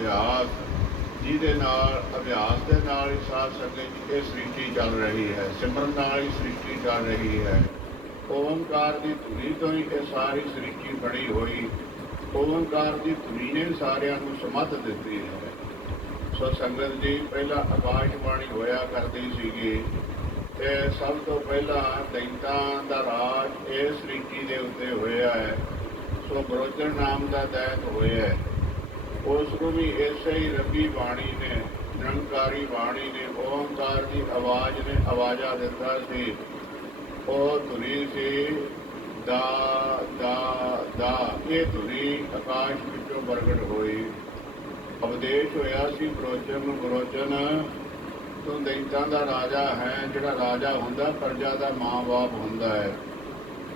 ਅਭਿਆਸ ਜਿਹਦੇ ਨਾਲ, ਅਭਿਆਸ ਦੇ ਨਾਲ ਹੀ ਸਾਧ ਸੰਗਤ ਜੀ ਇਹ ਸ੍ਰਿਸ਼ਟੀ ਚੱਲ ਰਹੀ ਹੈ, ਸਿਮਰਨ ਨਾਲ ਹੀ ਸ੍ਰਿਸ਼ਟੀ ਚੱਲ ਰਹੀ ਹੈ। ਓਮਕਾਰ ਦੀ ਧੁਨੀ ਤੋਂ ਹੀ ਇਹ ਸਾਰੀ ਸ੍ਰਿਸ਼ਟੀ ਬਣੀ ਹੋਈ ਓਮਕਾਰ ਦੀ ਧੁਨੀ ਨੇ ਸਾਰਿਆਂ ਨੂੰ ਸਮੱਧ ਦਿੱਤੀ ਹੈ। ਸੋ ਸੰਗਤ ਜੀ, ਪਹਿਲਾਂ ਆਕਾਸ਼ਵਾਣੀ ਹੋਇਆ ਕਰਦੀ ਸੀਗੀ, ਤੇ ਸਭ ਤੋਂ ਪਹਿਲਾਂ ਦੈਂਤਾਂ ਦਾ ਰਾਜ ਇਸ ਸ੍ਰਿਸ਼ਟੀ ਦੇ ਉੱਤੇ ਹੋਇਆ ਹੈ। ਸੋ ਬਰੋਜਨ ਨਾਮ ਦਾ ਦੈਤ ਹੋਇਆ ਹੈ। ਉਸ ਨੂੰ ਵੀ ਇਸੇ ਹੀ ਰੱਬੀ ਬਾਣੀ ਨੇ, ਨਿਰੰਕਾਰੀ ਬਾਣੀ ਨੇ ਓਮਕਾਰ ਦੀ ਆਵਾਜ਼ ਨੇ ਆਵਾਜ਼ਾ ਦਿੱਤਾ ਸੀ। ਉਹ ਧੁਨੀ ਸੀ, ਦਾ ਦਾ ਦਾ। ਇਹ ਧੁਨੀ ਆਕਾਸ਼ ਵਿੱਚੋਂ ਪ੍ਰਗਟ ਹੋਈ। ਉਪਦੇਸ਼ ਹੋਇਆ ਸੀ ਬਰੋਜਨ ਨੂੰ ਬਰੋਜਨ ਤੂੰ ਦੈਂਤਾਂ ਦਾ ਰਾਜਾ ਹੈ ਜਿਹੜਾ ਰਾਜਾ ਹੁੰਦਾ, ਪ੍ਰਜਾ ਦਾ ਮਾਂ-ਬਾਪ ਹੁੰਦਾ ਹੈ।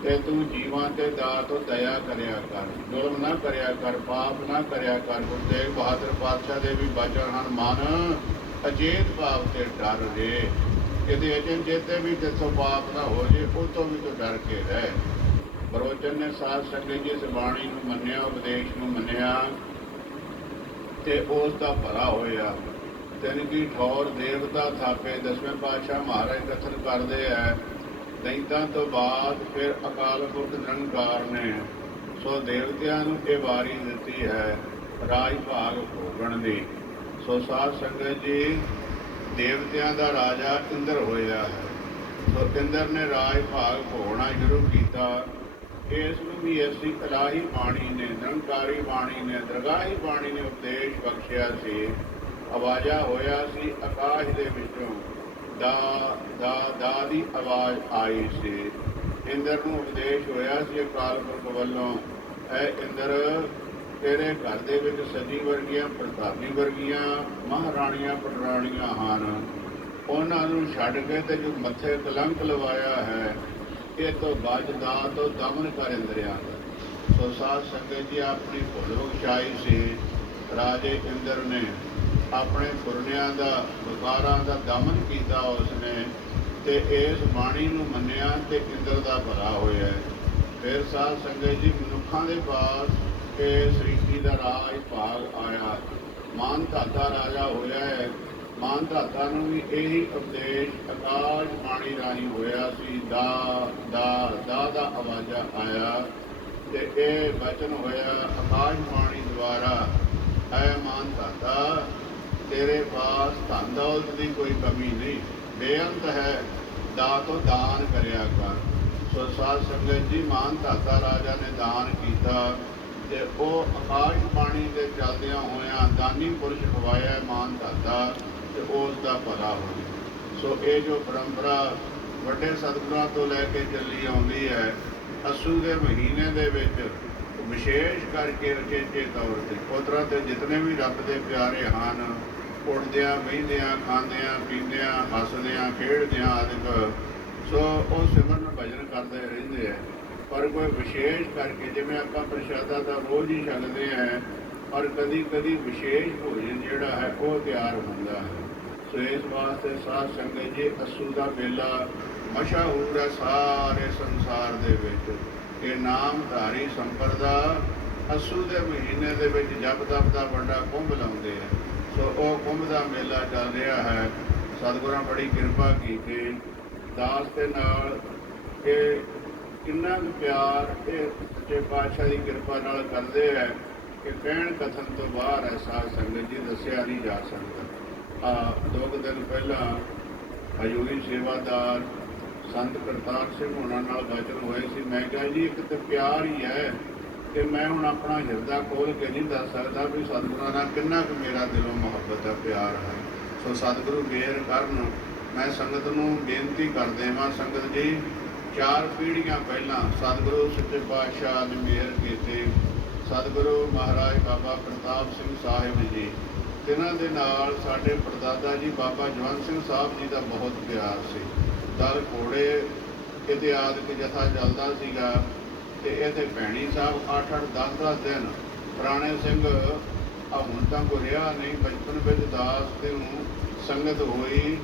ਤੇ ਤੂੰ ਜੀਵਾਂ ਤੇ ਦਾਤ ਦਇਆ ਕਰਿਆ ਕਰ, ਜ਼ੁਲਮ ਨਾ ਕਰਿਆ ਕਰ, ਪਾਪ ਨਾ ਕਰਿਆ ਕਰ ਗੁਰੂ ਬਹਾਦਰ ਪਾਤਸ਼ਾਹ ਦੇ ਵੀ ਬਚਨ ਹਨ ਮਨ, ਅਜੇਤ ਪਾਪ ਤੇ ਡਰ ਰੇ। ਕਿਤੇ ਅਜਨ ਜੇਤੇ ਵੀ ਤੇਥੋਂ ਪਾਪ ਨਾ ਹੋ ਜੇ ਉਹ ਤੋਂ ਵੀ ਤੂੰ ਡਰ ਕੇ ਰਹਿ। ਬਰੋਚਨ ਨੇ ਸਾਧ ਸੰਗਤ ਜੀ ਇਸ ਬਾਣੀ ਨੂੰ ਮੰਨਿਆ, ਉਪਦੇਸ਼ ਨੂੰ ਮੰਨਿਆ, ਤੇ ਉਸ ਦਾ ਭਲਾ ਹੋਇਆ। ਤਿੰਨ ਕੀ ਠੌਰ ਦੇਵਤਾ ਥਾਪੇ, ਦਸਵੇਂ ਪਾਤਸ਼ਾਹ ਮਹਾਰਾਜ ਕਥਨ ਕਰਦੇ ਆ ਦੈਂਤਾਂ ਤੋਂ ਬਾਅਦ ਫਿਰ ਅਕਾਲ ਪੁਰਖ ਨਿਰੰਕਾਰ ਨੇ ਸੋ ਦੇਵਤਿਆਂ ਨੂੰ ਇਹ ਵਾਰੀ ਦਿੱਤੀ ਹੈ ਰਾਜ ਭਾਗ ਭੋਗਣ ਦੀ। ਸੋ ਸਾਧ ਸੰਗਤ ਜੀ, ਦੇਵਤਿਆਂ ਦਾ ਰਾਜਾ ਇੰਦਰ ਹੋਇਆ ਹੈ। ਸੋ ਇੰਦਰ ਨੇ ਰਾਜ ਭਾਗ ਭੋਗਣਾ ਸ਼ੁਰੂ ਕੀਤਾ। ਇਸ ਨੂੰ ਵੀ ਐਸੀ ਇਲਾਹੀ ਬਾਣੀ ਨੇ, ਨਿਰੰਕਾਰੀ ਬਾਣੀ ਨੇ, ਦਰਗਾਹੀ ਬਾਣੀ ਨੇ ਉਪਦੇਸ਼ ਬਖਸ਼ਿਆ ਸੀ। ਆਵਾਜ਼ਾ ਹੋਇਆ ਸੀ ਆਕਾਸ਼ ਦੇ ਵਿੱਚੋਂ। ਦਾ ਦਾ ਦਾ ਦੀ ਆਵਾਜ਼ ਆਈ ਸੀ। ਇੰਦਰ ਨੂੰ ਉਪਦੇਸ਼ ਹੋਇਆ ਸੀ ਅਕਾਲ ਪੁਰਖ ਵੱਲੋਂ, ਐ ਇੰਦਰ, ਤੇਰੇ ਘਰ ਦੇ ਵਿੱਚ ਸਜੀ ਵਰਗੀਆਂ ਪ੍ਰਧਾਨੀ ਵਰਗੀਆਂ, ਮਹਾਰਾਣੀਆਂ, ਪਟਰਾਣੀਆਂ ਹਨ। ਉਹਨਾਂ ਨੂੰ ਛੱਡ ਕੇ ਤੇ ਜੋ ਮੱਥੇ ਕਲੰਕ ਲਵਾਇਆ ਹੈ, ਇਹ ਤੋਂ ਬਚਦਾ ਤੋਂ ਦਮਨ ਕਰ ਇੰਦਰੀਆਂ। ਦਾ ਸੋ ਸਾਧ ਸੰਗਤ ਜੀ, ਆਪਣੀ ਭੁੱਲ ਬਖਸ਼ਾਈ ਸੀ। ਰਾਜੇ ਇੰਦਰ ਨੇ ਆਪਣੇ ਪੁਰਨਿਆਂ ਦਾ ਵਿਕਾਰਾਂ ਦਾ ਦਮਨ ਕੀਤਾ ਉਸਨੇ ਤੇ ਇਸ ਬਾਣੀ ਨੂੰ ਮੰਨਿਆ ਤੇ ਕਿੰਦਰ ਦਾ ਭਲਾ ਹੋਇਆ। ਫਿਰ ਸਾਧ ਸੰਗਤ ਜੀ ਮਨੁੱਖਾਂ ਦੇ ਪਾਸ ਇਹ ਸ੍ਰਿਸ਼ਟੀ ਦਾ ਰਾਜ ਭਾਗ ਆਇਆ। ਮਾਨ ਧਾਤਾ ਰਾਜਾ ਹੋਇਆ ਹੈ। ਮਾਨ ਧਾਤਾ ਨੂੰ ਵੀ ਇਹੀ ਉਪਦੇਸ਼ ਆਕਾਸ਼ ਬਾਣੀ ਰਾਹੀਂ ਹੋਇਆ ਸੀ। ਦਾ ਦਾ ਦਾ ਦਾ ਆਵਾਜ਼ਾ ਆਇਆ ਤੇ ਇਹ ਬਚਨ ਹੋਇਆ ਆਕਾਸ਼ ਬਾਣੀ ਦੁਆਰਾ। ਐ ਮਾਨ ਧਾਤਾ। ਤੇਰੇ ਪਾਸ ਧਨ ਦੌਲਤ ਦੀ ਕੋਈ ਕਮੀ ਨਹੀਂ। ਬੇਅੰਤ ਹੈ ਦਾ ਤੋਂ ਦਾਨ ਕਰਿਆ ਕਰ। ਸੋ ਸਾਧ ਸੰਗਤ ਜੀ, ਮਾਨ ਧਾਤਾ ਰਾਜਾ ਨੇ ਦਾਨ ਕੀਤਾ ਤੇ ਉਹ ਆਕਾਸ਼ ਪਾਣੀ ਦੇ ਚੱਲਦਿਆਂ ਹੋਇਆਂ ਦਾਨੀ ਪੁਰਸ਼ ਖਵਾਇਆ ਮਾਨ ਧਾਤਾ ਤੇ ਉਸ ਦਾ ਭਲਾ ਹੋਇਆ ਸੋ ਇਹ ਜੋ ਪਰੰਪਰਾ ਵੱਡੇ ਸਤਿਗੁਰਾਂ ਤੋਂ ਲੈ ਕੇ ਚੱਲੀ ਆਉਂਦੀ ਹੈ, ਅਸੂ ਦੇ ਮਹੀਨੇ ਦੇ ਵਿੱਚ ਵਿਸ਼ੇਸ਼ ਕਰਕੇ ਉਚੇਚੇ ਤੌਰ ਤੇ ਕੁਦਰਤ ਦੇ ਜਿਤਨੇ ਵੀ ਰੱਬ ਦੇ ਪਿਆਰੇ ਹਨ ਉੱਠਦਿਆਂ ਬਹਿੰਦਿਆਂ, ਖਾਂਦਿਆਂ, ਪੀਂਦਿਆਂ, ਹੱਸਦਿਆਂ, ਖੇਡਦਿਆਂ ਆਦਿਕ ਸੋ ਉਹ ਸਿਮਰਨ ਭਜਨ ਕਰਦੇ ਰਹਿੰਦੇ ਆ। ਪਰ ਕੋਈ ਵਿਸ਼ੇਸ਼ ਕਰਕੇ, ਜਿਵੇਂ ਆਪਾਂ ਪ੍ਰਸ਼ਾਦਾ ਦਾ ਰੋਜ਼ ਹੀ ਛਕਦੇ ਆ, ਪਰ ਕਦੀ ਕਦੀ ਵਿਸ਼ੇਸ਼ ਭੋਜਨ ਜਿਹੜਾ ਹੈ, ਉਹ ਤਿਆਰ ਹੁੰਦਾ ਹੈ। ਸੋ ਇਸ ਵਾਸਤੇ ਸਾਧ ਸੰਗਤ ਜੀ, ਅਸੂ ਦਾ ਮੇਲਾ ਮਸ਼ਹੂਰ ਹੈ ਸਾਰੇ ਸੰਸਾਰ ਦੇ ਵਿੱਚ। ਇਹ ਨਾਮਧਾਰੀ ਸੰਪਰਦਾ ਅਸੂ ਦੇ ਮਹੀਨੇ ਦੇ ਵਿੱਚ ਜਪ ਤਪ ਦਾ ਵੱਡਾ ਕੁੰਭ ਲਾਉਂਦੇ ਆ। ਸੋ ਉਹ ਕੁੰਭ ਦਾ ਮੇਲਾ ਚੱਲ ਰਿਹਾ ਹੈ। ਸਤਿਗੁਰਾਂ ਬੜੀ ਕਿਰਪਾ ਕੀਤੀ। ਦਾਸ ਦੇ ਨਾਲ ਕਿ ਕਿੰਨਾ ਕੁ ਪਿਆਰ ਇਹ ਸੱਚੇ ਪਾਤਸ਼ਾਹ ਦੀ ਕਿਰਪਾ ਨਾਲ ਕਰਦੇ ਹੈ ਕਿ ਕਹਿਣ ਕਥਨ ਤੋਂ ਬਾਹਰ ਹੈ ਸਾਧ ਸੰਗਤ ਜੀ ਦੱਸਿਆ ਨਹੀਂ ਜਾ ਸਕਦਾ। ਆ ਦੋ ਕੁ ਦਿਨ ਪਹਿਲਾਂ ਹਜੂਰੀ ਸੇਵਾਦਾਰ ਸੰਤ ਕਰਤਾਰ ਸਿੰਘ ਹੋਣਾ ਨਾਲ ਬਚਨ ਹੋਏ ਸੀ। ਮੈਂ ਕਿਹਾ ਜੀ, ਇੱਕ ਤੇ ਪਿਆਰ ਹੀ ਹੈ। ਤੇ ਮੈਂ ਹੁਣ ਆਪਣਾ ਹਿਰਦਾ ਖੋਲ ਕੇ ਨਹੀਂ ਦੱਸ ਸਕਦਾ ਵੀ ਸਤਿਗੁਰਾਂ ਨਾਲ ਕਿੰਨਾ ਕੁ ਮੇਰਾ ਦਿਲੋਂ ਮੁਹੱਬਤ ਹੈ, ਪਿਆਰ ਹੈ। ਸੋ ਸਤਿਗੁਰੂ ਮਿਹਰ ਕਰਨ, ਮੈਂ ਸੰਗਤ ਨੂੰ ਬੇਨਤੀ ਕਰਦੇ ਹਾਂ, ਸੰਗਤ ਜੀ, ਚਾਰ ਪੀੜ੍ਹੀਆਂ ਪਹਿਲਾਂ ਸਤਿਗੁਰੂ ਸੱਚੇ ਪਾਤਸ਼ਾਹ ਨੇ ਮਿਹਰ ਕੀਤੇ। ਸਤਿਗੁਰੂ ਮਹਾਰਾਜ ਬਾਬਾ ਪ੍ਰਤਾਪ ਸਿੰਘ ਸਾਹਿਬ ਜੀ ਜਿਨ੍ਹਾਂ ਦੇ ਨਾਲ ਸਾਡੇ ਪਰਦਾਦਾ ਜੀ ਬਾਬਾ ਜਵੰਤ ਸਿੰਘ ਸਾਹਿਬ ਜੀ ਦਾ ਬਹੁਤ ਪਿਆਰ ਸੀ। ਦਲ ਘੋੜੇ ਕਿਤੇ ਆਦਿਕ ਜਥਾ ਚੱਲਦਾ ਸੀਗਾ। ਤੇ ਇਹਦੇ ਭੈਣੀ ਸਾਹਿਬ 8-8 10-10 ਦਿਨ ਪੁਰਾਣੇ ਸਿੰਘ ਆ ਹੁਣ ਤਾਂ ਕੋ ਰਿਹਾ ਨਹੀਂ, ਬਚਪਨ ਵਿੱਚ ਦਾਸ ਤੇ ਨੂੰ ਸੰਗਤ ਹੋਈ।